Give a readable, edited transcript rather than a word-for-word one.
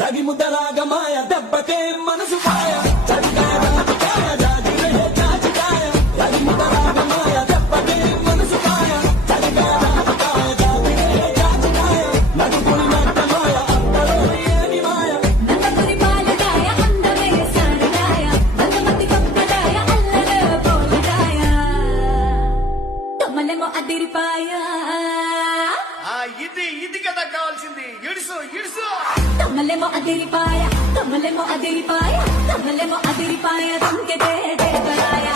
రగి ముద్దలాగమాయ దెబ్బకే మనసు పాయ చడికాయ రాజకాయ జాజిరే జాజికాయ రగి ముద్దలాగమాయ దెబ్బకే మనసు పాయ చడికాయ రాజకాయ జాజిరే జాజికాయ నడుపుని నట్టమాయ అప్పలో ఏమి మాయ నందపురి పాలకాయ అందమే సారకాయ నందమతి కప్పడాయ అల్లరే పోలకాయ తమలెమో అదిరిపాయ ఇది కదా కావాల్సింది. ఇడుసు ఇడుసు తమలెమో అదిరిపాయ తమలెమో అదిరిపాయ తమలెమో అదిరిపాయ తంకెతే డేగరాయ